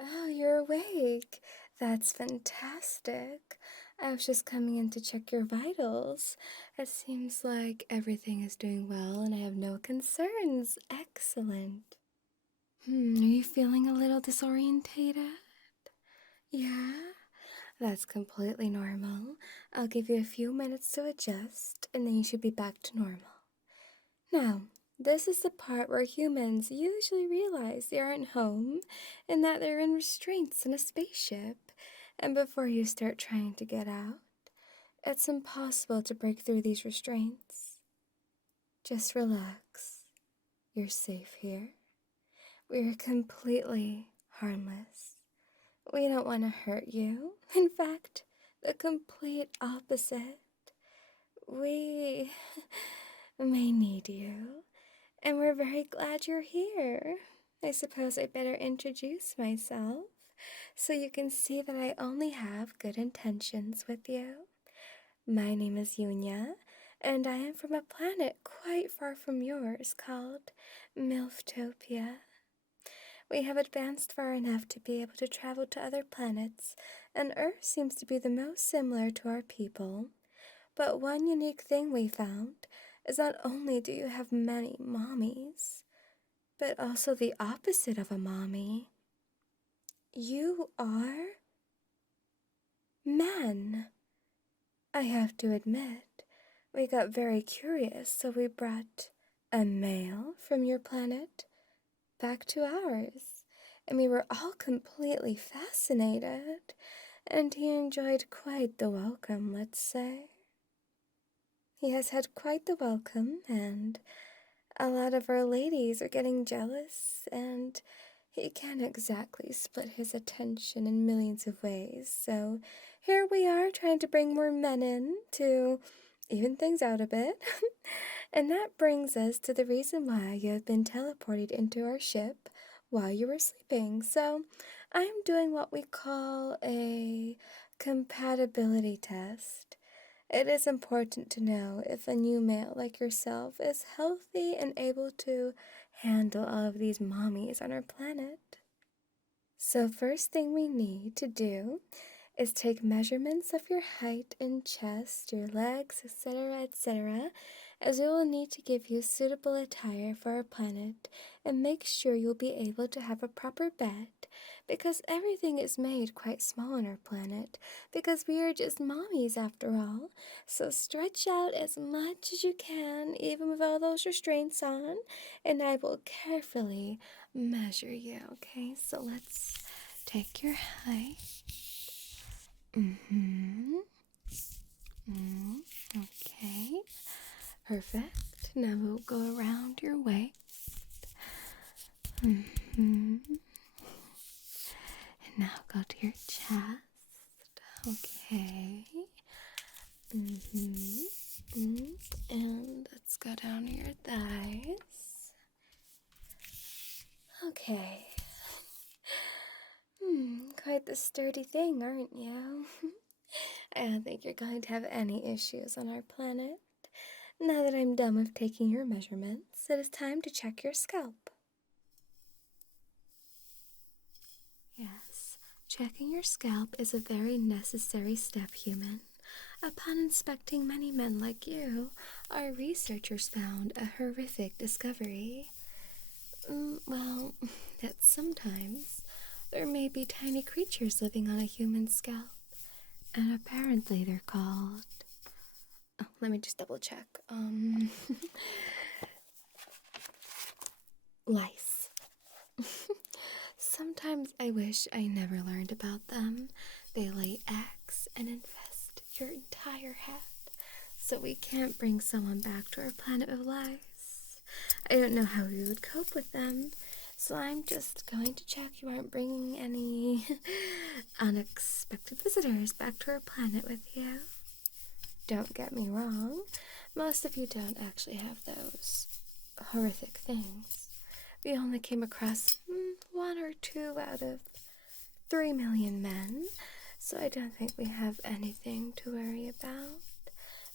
Oh, you're awake. That's fantastic. I was just coming in to check your vitals. It seems like everything is doing well and I have no concerns. Excellent. Are you feeling a little disorientated? Yeah, that's completely normal. I'll give you a few minutes to adjust and then you should be back to normal. Now, this is the part where humans usually realize they aren't home and that they're in restraints in a spaceship. And before you start trying to get out, it's impossible to break through these restraints. Just relax. You're safe here. We're completely harmless. We don't want to hurt you. In fact, the complete opposite. We may need you. And we're very glad you're here. I suppose I better introduce myself so you can see that I only have good intentions with you. My name is Yunya, and I am from a planet quite far from yours called Milftopia. We have advanced far enough to be able to travel to other planets, and Earth seems to be the most similar to our people. But one unique thing we found is not only do you have many mommies, but also the opposite of a mommy. You are men. I have to admit, we got very curious, so we brought a male from your planet back to ours, and we were all completely fascinated, and he enjoyed quite the welcome, let's say. He has had quite the welcome, and a lot of our ladies are getting jealous, and he can't exactly split his attention in millions of ways. So here we are trying to bring more men in to even things out a bit. And that brings us to the reason why you have been teleported into our ship while you were sleeping. So I'm doing what we call a compatibility test. It is important to know if a new male like yourself is healthy and able to handle all of these mommies on our planet. So, first thing we need to do is take measurements of your height and chest, your legs, etc., as we will need to give you suitable attire for our planet and make sure you'll be able to have a proper bed because everything is made quite small on our planet because we are just mommies after all. So stretch out as much as you can, even with all those restraints on, and I will carefully measure you, okay? So let's take your height. Okay, perfect. Now we'll go around your waist. And now go to your chest. Okay. And let's go down to your thighs. Okay. Quite the sturdy thing, aren't you? I don't think you're going to have any issues on our planet. Now that I'm done with taking your measurements, it is time to check your scalp. Yes, checking your scalp is a very necessary step, human. Upon inspecting many men like you, our researchers found a horrific discovery. Well, that sometimes there may be tiny creatures living on a human scalp, and apparently they're called... Oh, let me just double check. Lice. Sometimes I wish I never learned about them. They lay eggs and infest your entire head, so we can't bring someone back to our planet of lice. I don't know how we would cope with them, so I'm just going to check you aren't bringing any unexpected visitors back to our planet with you. Don't get me wrong, most of you don't actually have those horrific things. We only came across 1 or 2 out of 3 million men, so I don't think we have anything to worry about.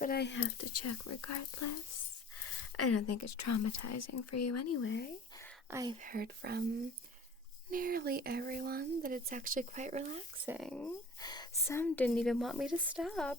But I have to check regardless. I don't think it's traumatizing for you anyway. I've heard from nearly everyone that it's actually quite relaxing. Some didn't even want me to stop.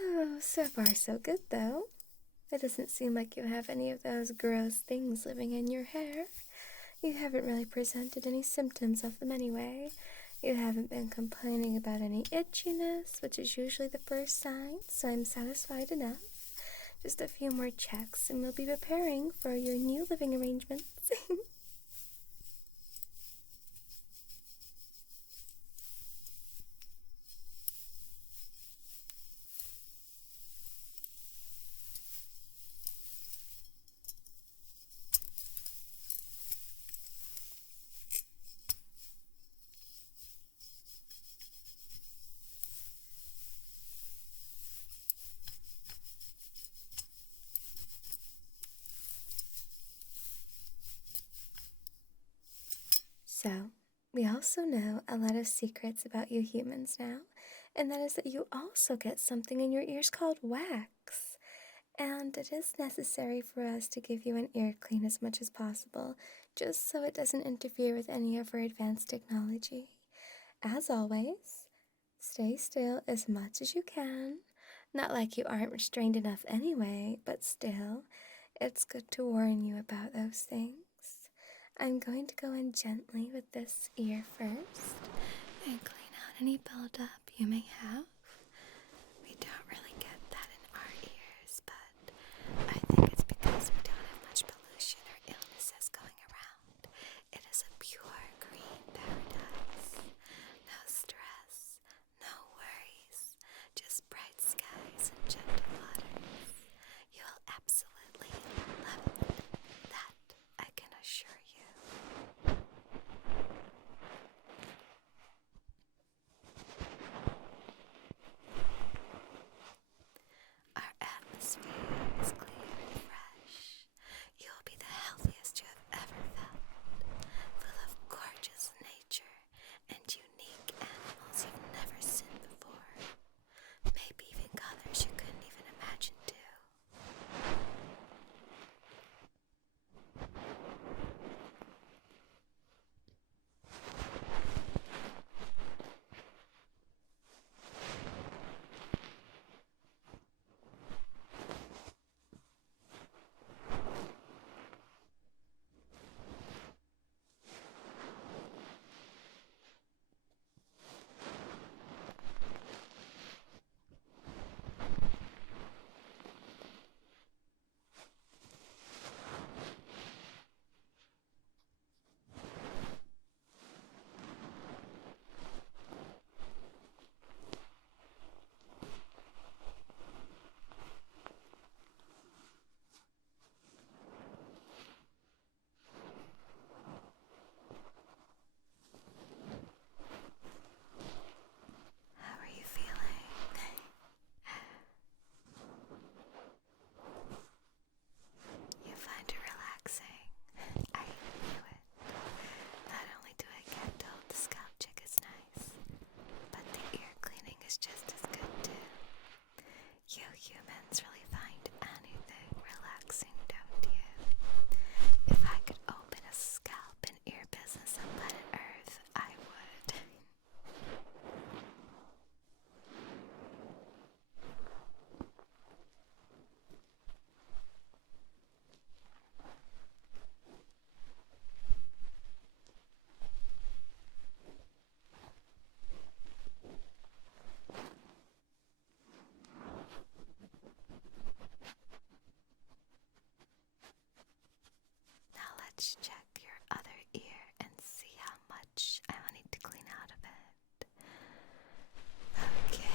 Oh, so far so good, though. It doesn't seem like you have any of those gross things living in your hair. You haven't really presented any symptoms of them anyway. You haven't been complaining about any itchiness, which is usually the first sign, so I'm satisfied enough. Just a few more checks, and we'll be preparing for your new living arrangements. So, we also know a lot of secrets about you humans now, and that is that you also get something in your ears called wax. And it is necessary for us to give you an ear clean as much as possible, just so it doesn't interfere with any of our advanced technology. As always, stay still as much as you can. Not like you aren't restrained enough anyway, but still, it's good to warn you about those things. I'm going to go in gently with this ear first and clean out any buildup you may have. We don't really get that in our ears, but I think it's because we don't have much pollution or illnesses going around. It is a pure green paradise. No stress, no worries, just bright skies and gentle waters. You'll absolutely love it. That I can assure you. let's check your other ear and see how much I will need to clean out of it. Okay.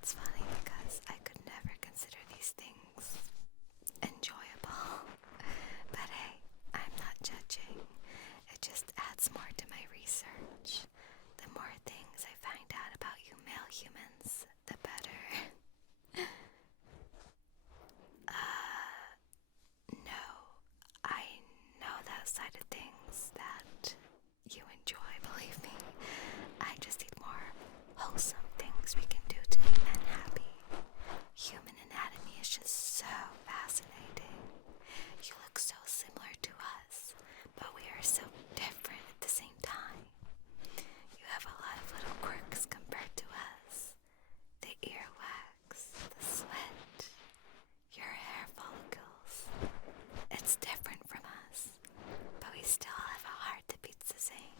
It's funny because I could never consider these things enjoyable. But hey, I'm not judging. It just adds more to my research. The more things I find out about you male humans, the better. No, I know that side of things that you enjoy, believe me. I just need more wholesome things we can do to make men happy. Human anatomy is just so fascinating. You look so similar to us, but we are so different at the same time. You have a lot of little quirks compared to us. The earwax, the sweat, your hair follicles. It's different from us, but we still have a heart that beats the same.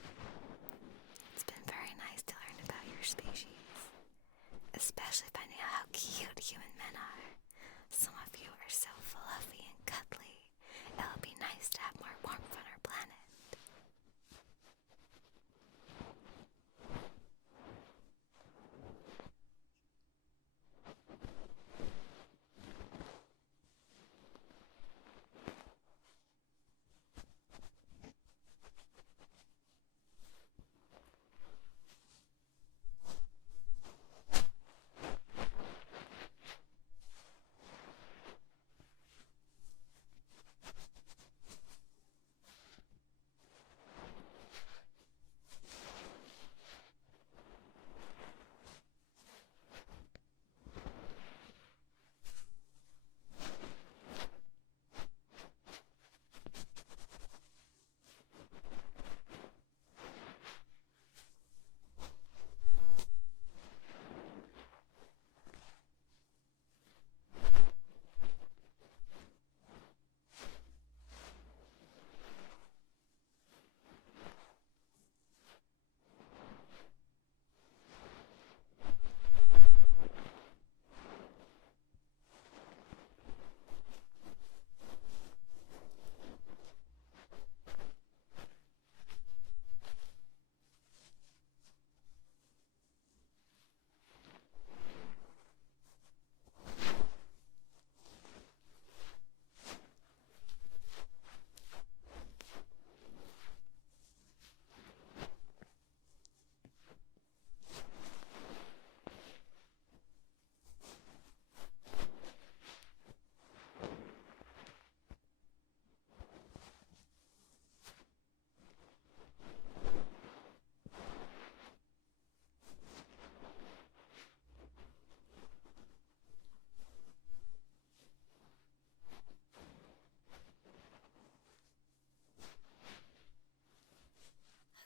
It's been very nice to learn about your species, especially finding out how cute human men are. Some of you are so fluffy and cuddly. It'll be nice to have more warmth on our planet.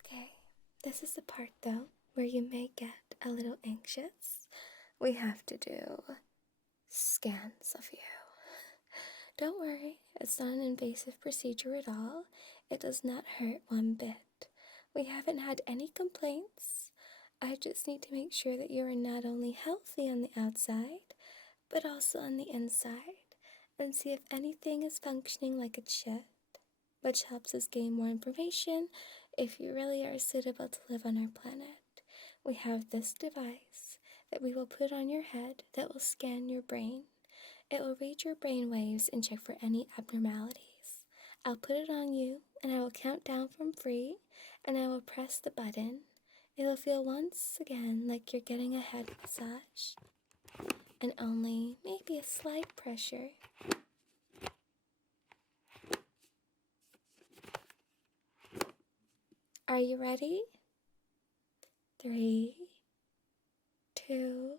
Okay, this is the part though where you may get a little anxious. We have to do scans of you. Don't worry, it's not an invasive procedure at all. It does not hurt one bit. We haven't had any complaints. I just need to make sure that you are not only healthy on the outside, but also on the inside, and see if anything is functioning like it should, which helps us gain more information if you really are suitable to live on our planet. We have this device that we will put on your head that will scan your brain. It will read your brain waves and check for any abnormalities. I'll put it on you and I will count down from 3, and I will press the button. It will feel once again like you're getting a head massage, and only maybe a slight pressure. Are you ready? 3, 2,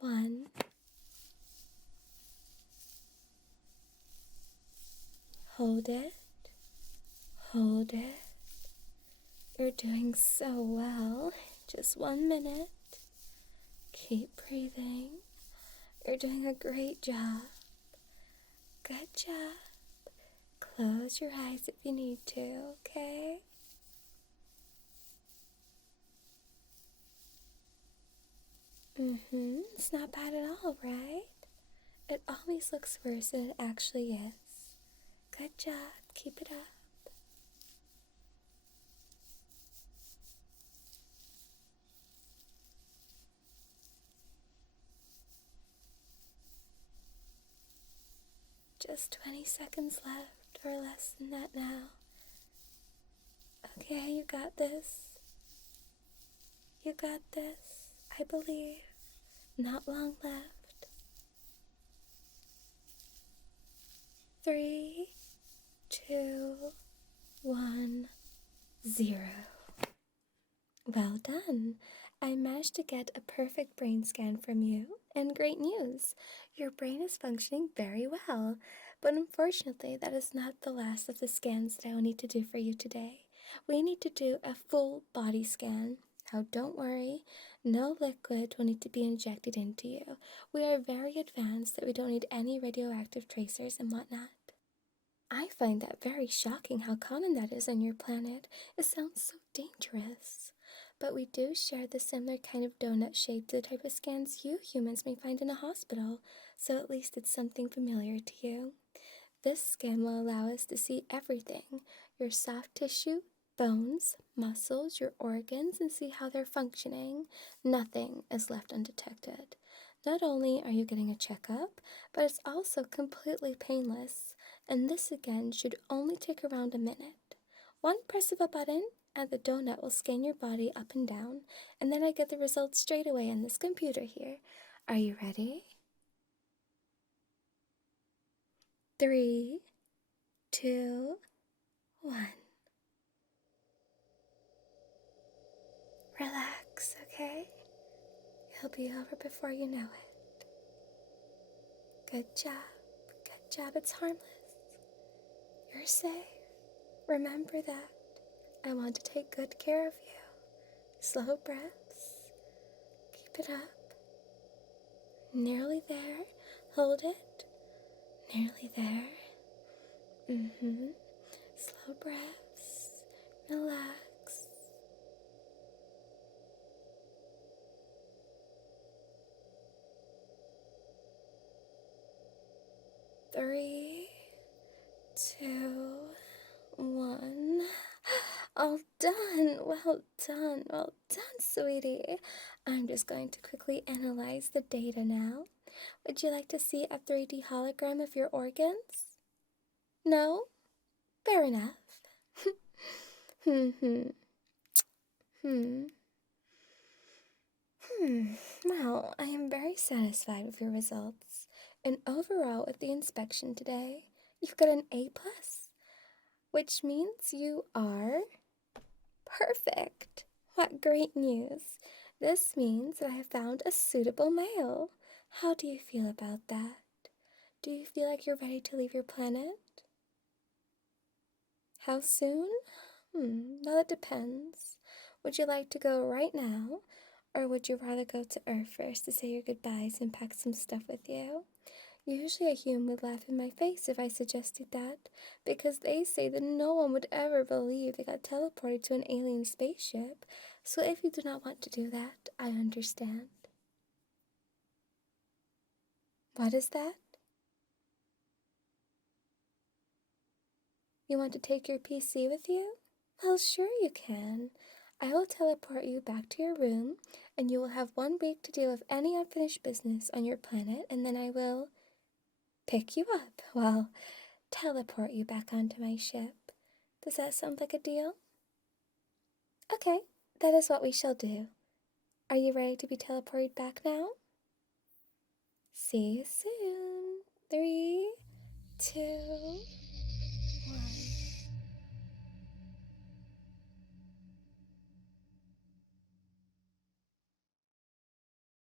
1. Hold it. Hold it. You're doing so well. Just 1 minute. Keep breathing. You're doing a great job. Good job. Close your eyes if you need to, okay? It's not bad at all, right? It always looks worse than it actually is. Good job. Keep it up. Just 20 seconds left, or less than that now. Okay, you got this. You got this. I believe. Not long left. 3, 2, 1, 0. Well done. I managed to get a perfect brain scan from you, and great news. Your brain is functioning very well, but unfortunately that is not the last of the scans that I will need to do for you today. We need to do a full body scan. Now don't worry, no liquid will need to be injected into you. We are very advanced that we don't need any radioactive tracers and whatnot. I find that very shocking how common that is on your planet. It sounds so dangerous. But we do share the similar kind of donut shape to the type of scans you humans may find in a hospital, so at least it's something familiar to you. This scan will allow us to see everything, your soft tissue, bones, muscles, your organs, and see how they're functioning. Nothing is left undetected. Not only are you getting a checkup, but it's also completely painless, and this again should only take around a minute. One press of a button, and the donut will scan your body up and down, and then I get the results straight away on this computer here. Are you ready? 3, 2, 1. Relax, okay? It'll be over before you know it. Good job. Good job. It's harmless. You're safe. Remember that. I want to take good care of you. Slow breaths. Keep it up. Nearly there. Hold it. Nearly there. Slow breaths. Relax. 3, 2, 1. All done. Well done. Well done, sweetie. I'm just going to quickly analyze the data now. Would you like to see a 3D hologram of your organs? No? Fair enough. Hmm. Well, I am very satisfied with your results. And overall, with the inspection today, you've got an A+, which means you are perfect. What great news. This means that I have found a suitable male. How do you feel about that? Do you feel like you're ready to leave your planet? How soon? Well, it depends. Would you like to go right now, or would you rather go to Earth first to say your goodbyes and pack some stuff with you? Usually a human would laugh in my face if I suggested that, because they say that no one would ever believe they got teleported to an alien spaceship. So if you do not want to do that, I understand. What is that? You want to take your PC with you? Well, sure you can. I will teleport you back to your room, and you will have 1 week to deal with any unfinished business on your planet, and then I will pick you up. Well, teleport you back onto my ship. Does that sound like a deal? Okay, that is what we shall do. Are you ready to be teleported back now? See you soon. 3, 2,